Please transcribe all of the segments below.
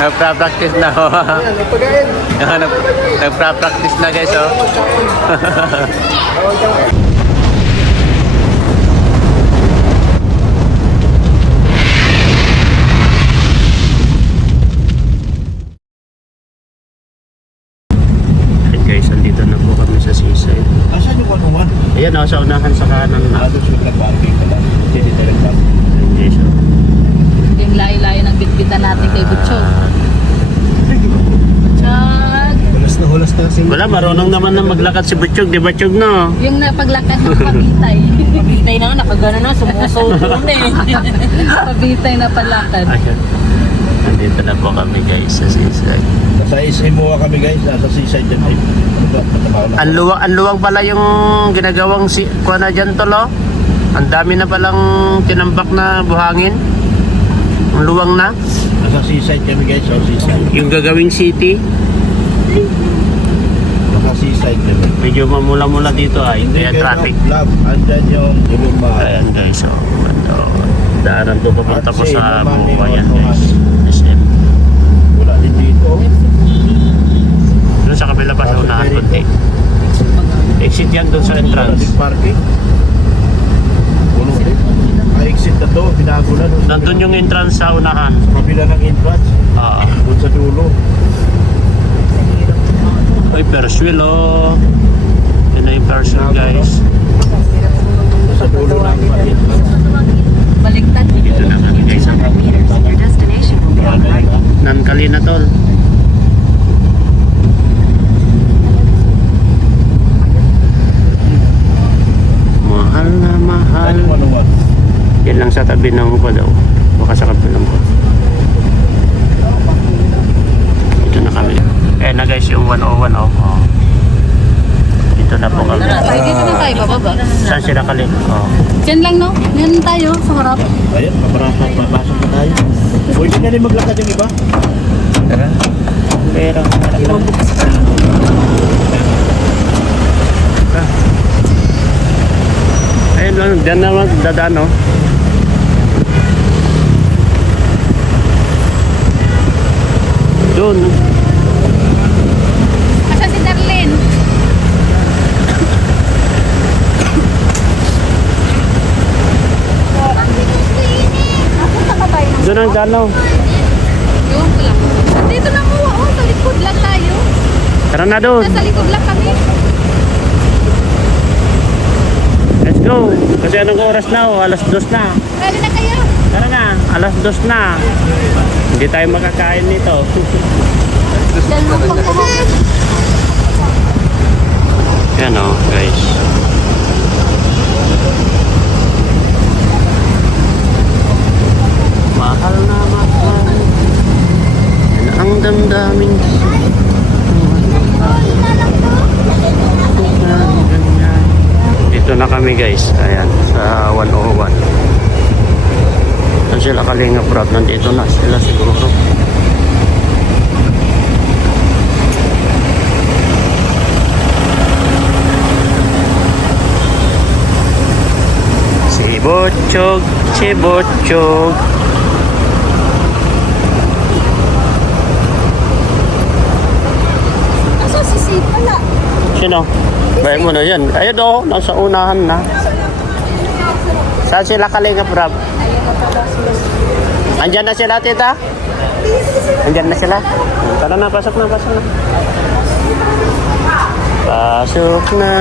Nagpa-practice na ho. Nagpa-practice na guys oh. Guys, andito na po kami sa seaside. Asan yung ano? Ayan o, sa unahan sa kanan na. Doon siya nag-parking ka lang. Hindi tayo nag-parking. Yes, oh. Yung layo-layo ng bitbitan natin kay Butchog. Chag! Hulas na kasi. Wala, marunong naman na maglakad si Butchog, di Butchog no? Yung napaglakad ng pabitay. Pabitay na, nakagana na, sumusulto na eh. Pabitay na palakad. Ayun. Andito na po kami guys sa seaside. Sa Isimuha kami guys, nasa seaside dyan. Ang luwang pala yung ginagawang kuha na dyan tolo. Ang dami na palang tinambak na buhangin. Ang luwang na. Nasa seaside kami guys, sa seaside. Yung gagawing city. Nasa seaside kami. Medyo mamula-mula dito ay. Kaya traffic. Andyan yung Ilumba. Ayan guys. So, daanan to papunta po sa Bukayan guys. SM. Wala din dito. Doon sa kabila pa sa unahan konti. Exit yan doon sa entrance. Parking. Puno din. Exit na to, binago na doon. Nandun yung entrance sa unahan. Kabila ng entrance. Doon sa dulo. Ay, Perswell oh. Yun na yung Perswell guys. Sa dulo ng entrance. Baliktad. Dito na kami guys. Nankali na tol. Mahal na mahal. Yan lang sa tabi ng ko daw. Baka sa kabilang ko. Dito na kami. Eh na guys yung 101 oh. Dito na po kami. Dito na tayo, bababa. Saan sila kali? Oh. Diyan lang no? Yan tayo, sa harap. Ayan, mabarasa, papasok na tayo. Pwede nga rin maglakad yung iba. Tara. Pero ayun lang, dyan naman dadaan oh. Doon. Asa si Darlene? Doon ang danaw. Yung ko lang. Dito na mo, oh, sa likod lang tayo. Tara na doon. Nasa likod lang kami. Let's go. Kasi anong oras na oh? Alas 2 na. Ready na kayo? Tara na. Alas 2 na. Hindi tayo makakain nito. Diyan mo pang kumapit. Yan oh guys. Mahal na mahal. Yan ang damdamin. Dito na kami guys. Ayan sa 101. Saan sila Kalingap Road? Nandito na sila siguro. Butchog, si Butchog. Asa si Sid pala? Sino? Bayan mo na yan. Ayun o, nasa unahan na. Saan sila Kalingap Rob? Andyan na sila tita? Andyan na sila? Tara na, pasok na, pasok na. Pasok na.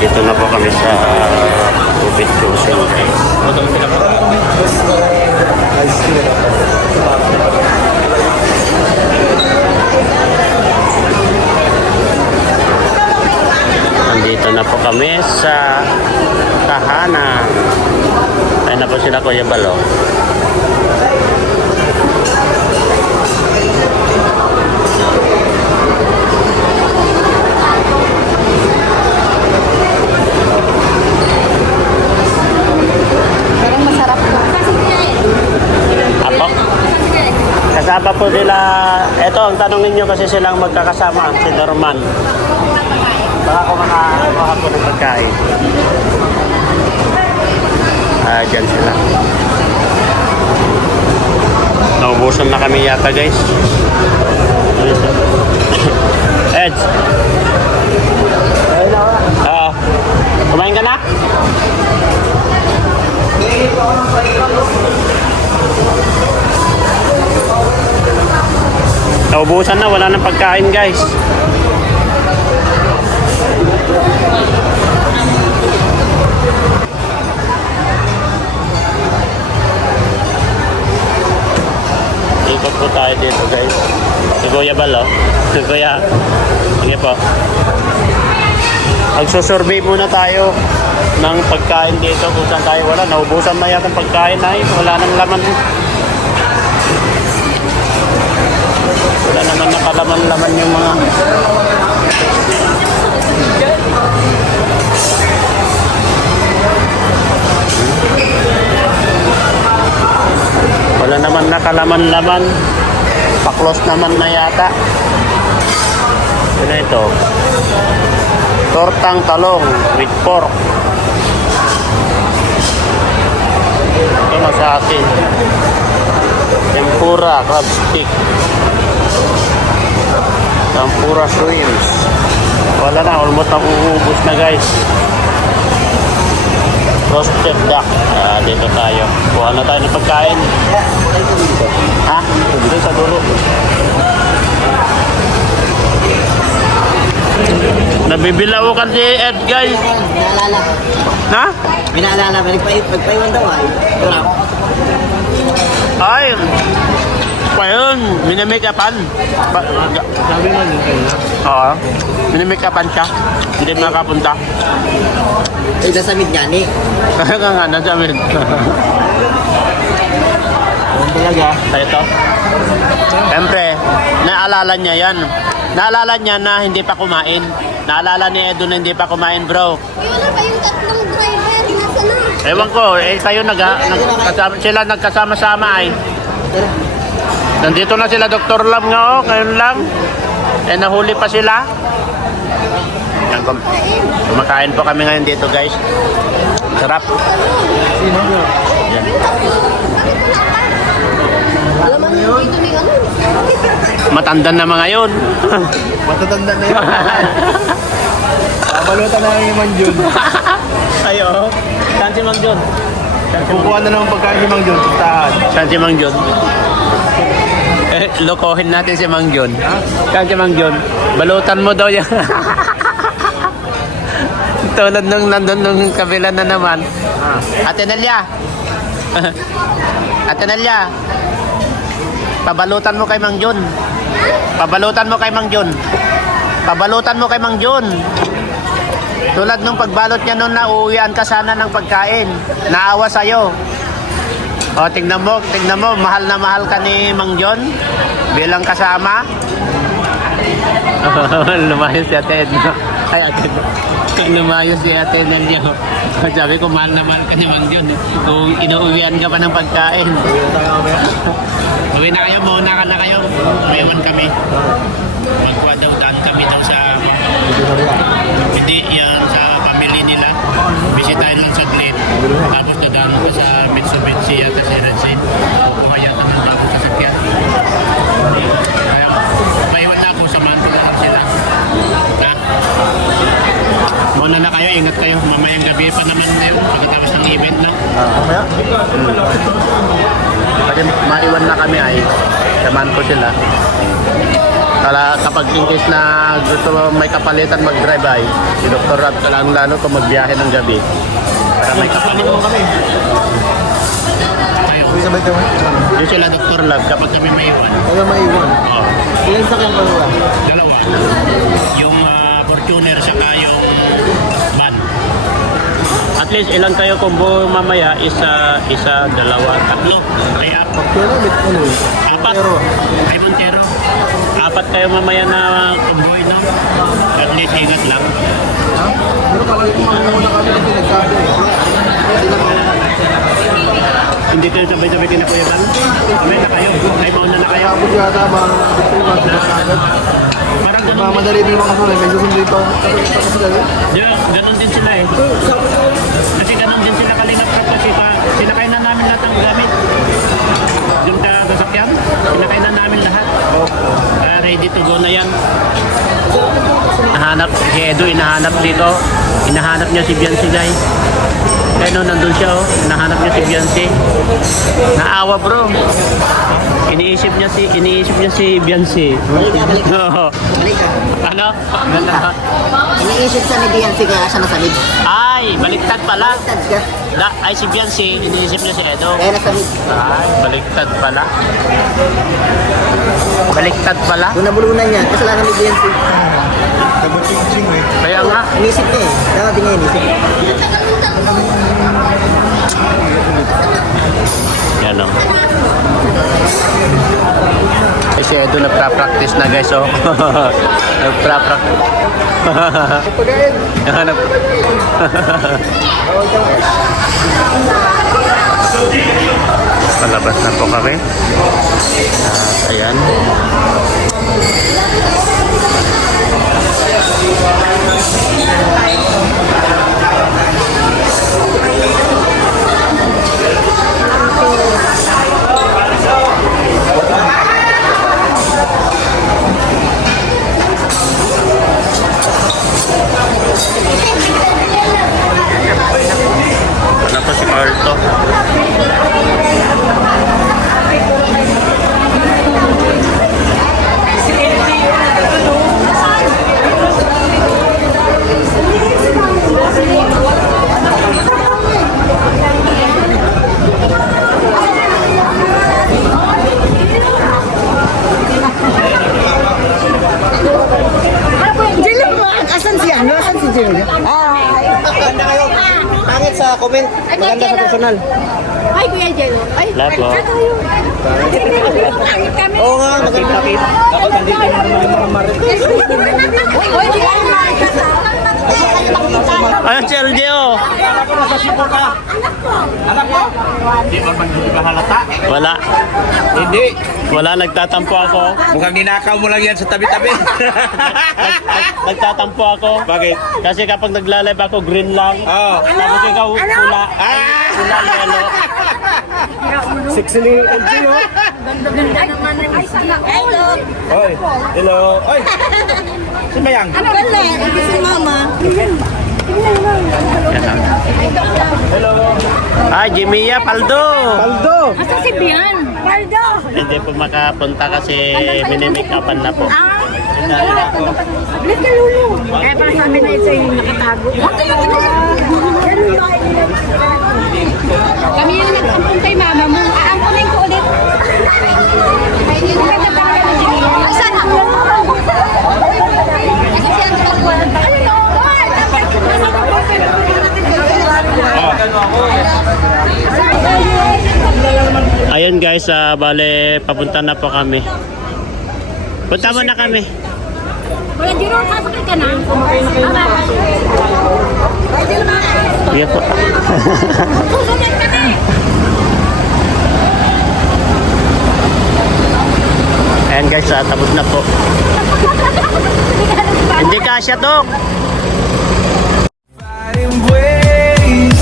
Dito na po kami sa Ubit Crossing guys. Nandito na po kami sa tahanan. Ayun na po sila Kuya Balo. Parang masarap to. Kasama po sila, eto ang tanongin nyo kasi silang magkakasama, si Norman. Baka ko makakuha po ng pagkain. Dyan sila. Naubusan na kami yata guys. Eds. Kumain ka na? Naubusan na, wala nang pagkain guys. Ikot po tayo dito guys. Si Kuya Bal, oh. Si Kuya. Sige po. Magsusurvey muna tayo ng pagkain dito kung saan tayo wala. Naubusan na yata ang pagkain ay. Wala nang laman. Wala naman nakalaman-laman yung mga wala naman nakalaman-laman. Paklos naman na yata. Ano ito? Tortang talong with pork. Ito na sa akin. Tempura, crab stick. Tempura shrimps. Wala na, almost nakuubos na guys. Roasted duck. Dito tayo. Kuha na tayo ng pagkain. Ha? Dito sa dulo. Nabibilaw ka si Ed guys. Pinaalala. Ha? Pinaalala. Pagpaiwan daw ay. Ay. Pa yun. Minamake-upan. Sabi mo yun kayo na. Oo. Minamake-upan siya. Hindi makapunta. Ay, nasamit niya ni. Kaya nga nasamin. Ano talaga? Ito. Siyempre, naalala niya yan. Naalala niya na hindi pa kumain. Naalala ni Edo na hindi pa kumain, bro. Wala pa yung tatlong driver. Nasa na? Ewan ko, kayo sila nagkasama-sama ay. Nandito na sila, Dr. Lam nga oh, ngayon lang. Nahuli pa sila. Yan, kumakain po kami ngayon dito guys. Sarap. Sino bro? Yan. Alam mo, dito may ano. Matanda na mga yun. Matatanda na yun. Babalutan na lang yung Mang Jun. Ayo. Saan si Mang John? Kukuha na naman pagkain si Mang Jun. Tahan. Saan si Mang John? Lokohin natin si Mang John. Saan si Mang John? Balutan mo daw yan. Tulad nung nandun nung kabila na naman. Ate Nelia. Ate Nelia. Pabalutan mo kay Mang John. Pabalutan mo kay Mang John. Pabalutan mo kay Mang John. Tulad nung pagbalot niya noon na uuwian ka sana ng pagkain. Naawa sa'yo. O, tignan mo, mahal na mahal ka ni Mang John bilang kasama. Lumayo si Ate Edna. Ay, Ate Edna. Lumayo si Ate Edna. Sabi ko, mahal na mahal ka ni Mang John. Kung inuuwian ka pa ng pagkain. Uwi na kayo, muna ka na kayo. Uwiwan kami. Magkuha daw, daan kami daw sa hindi yan sa family nila. Bisitahin lang sa Glen. Tapos dadaan ka sa Mitsubishi at sa Rensin. Kukuha yata ng bago sasakyan. Kaya maiwan na ako, samahan ko na lang sila. Ha? Muna na kayo, ingat kayo. Mamayang gabi pa naman yun. Pagkatapos ng event lang. Mamaya? Kasi maiwan na kami ay samahan ko sila. Kala kapag in case na gusto mo may kapalitan mag-drive ay si Dr. Rab lalo kung magbiyahe ng gabi para may kapalitan kami. Uy, sabay tayo. yung sila Dr. Lab kapag kami maiwan. Kaya maiwan. Oo. Ilan sa kanyang palawa? Dalawa. Yung Fortuner saka yung van. At least ilan kayo combo mamaya? Isa, dalawa, tatlo. Kaya Pero may ano eh. apat. Pero, Ay, Montero. Apat kayo mamaya na convoy, no? At least ingat lang. ha? Pero palagi kumain na muna kami kasi nagsabi eh. Hindi na Hindi kayo sabay-sabay kina Kuya Bal? Sabay na kayo? Ay, mauna na kayo? Tapos yata ba? Parang ganun din. Mamadali din yung mga kasunod. May susunod ito. Di ba, ganun din sila eh. Kasi ganun din sila kalingap ka kasi sinakay na namin lahat ng gamit. Yung sasakyan, sinakay na namin lahat. Ready to go na yan. Nahanap, si Edo inahanap dito. Inahanap niya si Biancy guys. Kaya no, nandun siya oh. Nahanap niya si Biancy. Naawa bro. Iniisip niya si Biancy. Balik ka, balik ka. Oo. Balik ka. Ano? Ganda. Iniisip sa ni Biancy kaya siya nasamid. Ay, baliktad pala. Tad ka. Ay, si Biancy, iniisip niya si Edo. Kaya nasamid. Ay, baliktad pala. Baliktad pala. Kung nabulunan niya, kasalanan ni Biancy. Kabuting-ching eh. Kaya nga. Inisip niya eh. Dapat din niya inisip. Yan o. Si Edo nagpa-practice na guys oh. Nagpa-practice. Palabas na po kami. At ayan. Ano po si Carlto? Asan si ano? Asan si Jimmy? Maganda kayo. Pangit sa comment. Maganda sa personal. Ay, Kuya Jello. Ay, Wala po. kami. Oo nga, maganda. Dapat nandito na naman yung mga marit. Uy, di ba? Ay, si LGO! Hindi ba hindi ba halata? Wala. Hindi. Wala, nagtatampo ako. Mukhang ninakaw mo lang yan sa tabi-tabi. Nagtatampo ako. Bakit? Kasi kapag nagla-live ako, green lang. Oo. Tapos ikaw, pula. Pula, yellow. Sexy ni LGO. Ganda naman ng isla. Hello. Oy. Hello. Oy. Si Mayang. Ano galing? Hindi si Mama. Yan lang. Hello. Ay, Jimia, Paldo! Paldo. Asa si Bian? Paldo. Hindi po makapunta kasi minimake upan na po. Yung dalawa. Bilis ka, Lulu. Eh, para sabi na ito yung nakatago. Kami yung nag-ampun kay Mama mo. Aampunin ko ulit. Maganda pa naman si Mia. Saan ako? Ayun guys, bale, papunta na po kami. Punta mo na kami. Kuya Jiro, sasakay ka na? Yes po. Susunod kami! Ayan guys, tapos na po. Hindi kasya to. Finding ways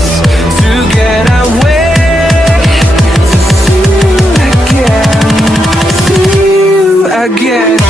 to get away, to see you again, see you again.